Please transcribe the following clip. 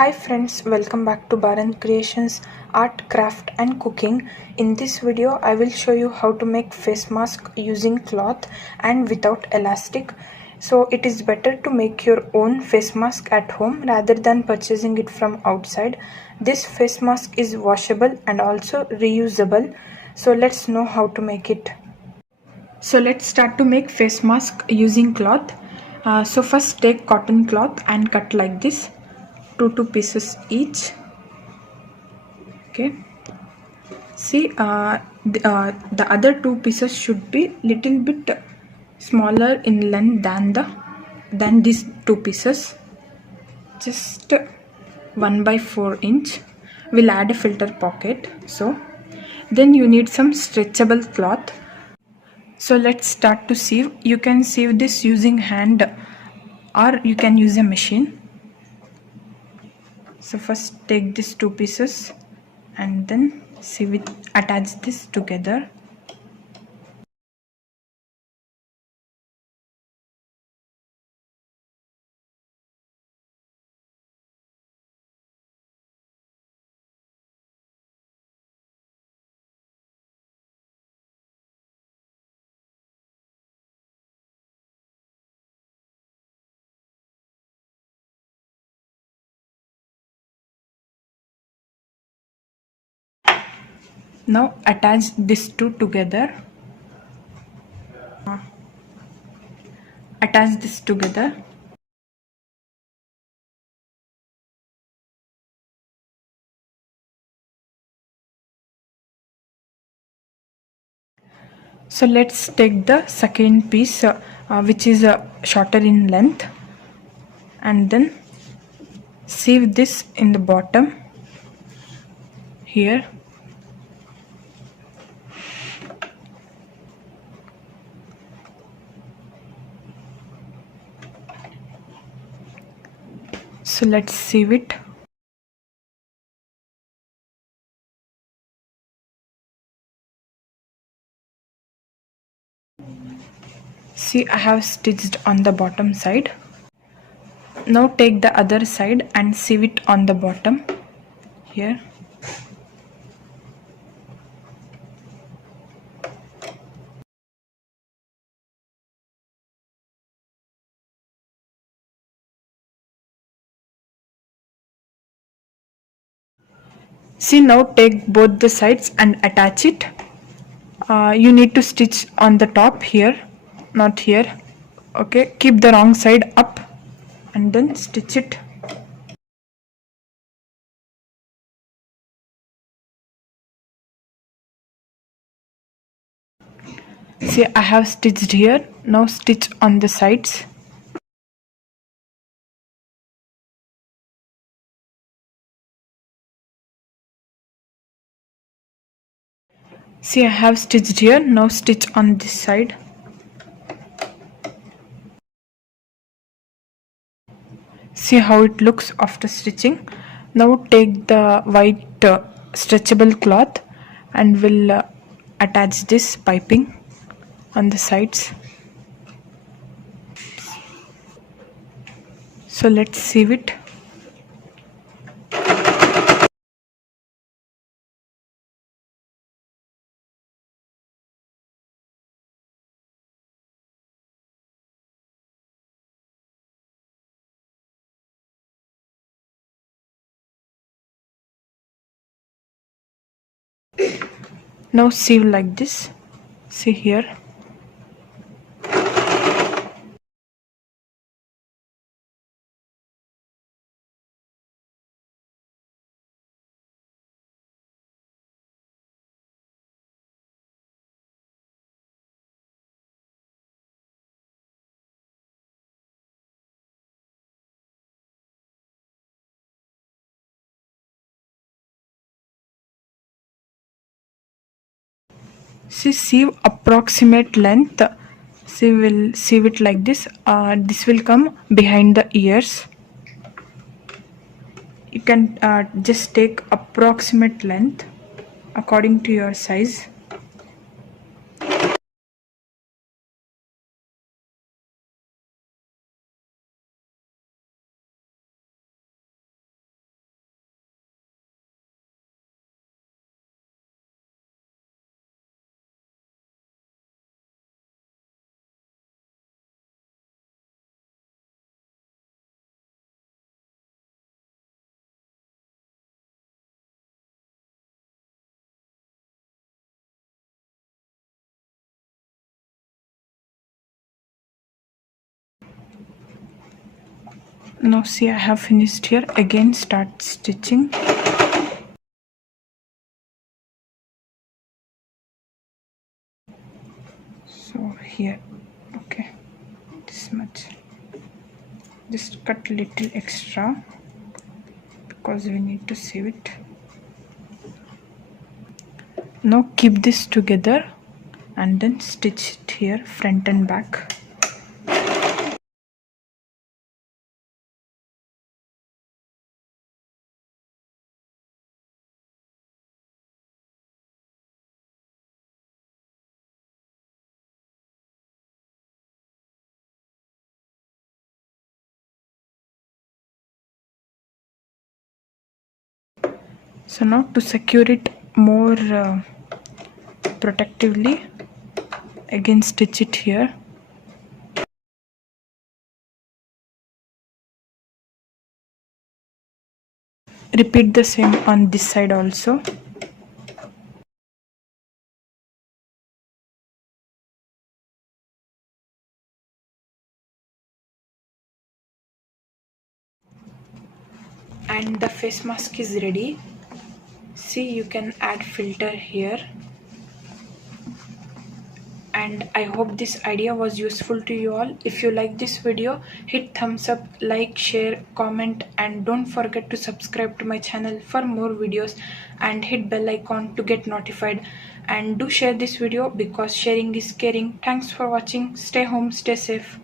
Hi friends, welcome back to Baran Creations Art, Craft and Cooking. In this video, I will show you how to make face mask using cloth and without elastic. So it is better to make your own face mask at home rather than purchasing it from outside. This face mask is washable and also reusable. So let's know how to make it. So let's start to make face mask using cloth. So first take cotton cloth and cut like this. Two pieces each. Okay, see the other two pieces should be little bit smaller in length than these two pieces, just 1/4 inch. We'll add a filter pocket. So then you need some stretchable cloth. So let's start to sieve. You can sieve this using hand or you can use a machine. So first take these two pieces and then sieve it, attach this together. Now attach these two together. Attach this together. So let's take the second piece which is shorter in length and then sieve this in the bottom here. So let's sieve it. See, I have stitched on the bottom side. Now take the other side and sieve it on the bottom here. See, now take both the sides and attach it. You need to stitch on the top here, not here. Okay, keep the wrong side up and then stitch it. See, I have stitched here. Now stitch on the sides. See, I have stitched here. Now stitch on this side. See how it looks after stitching. Now take the white stretchable cloth and we'll attach this piping on the sides. So let's sieve it. Now sieve like this. See here. See, sieve approximate length. See, we'll sieve it like this. This will come behind the ears. You can just take approximate length according to your size. Now see, I have finished here. Again start stitching. So here, okay, this much. Just cut little extra because we need to save it. Now keep this together and then stitch it here, front and back. So now to secure it more protectively, again stitch it here. Repeat the same on this side also. And the face mask is ready. See, you can add filter here. And I hope this idea was useful to you all. If you like this video, hit thumbs up, like, share, comment, and don't forget to subscribe to my channel for more videos and hit bell icon to get notified. And do share this video because sharing is caring. Thanks for watching. Stay home, stay safe.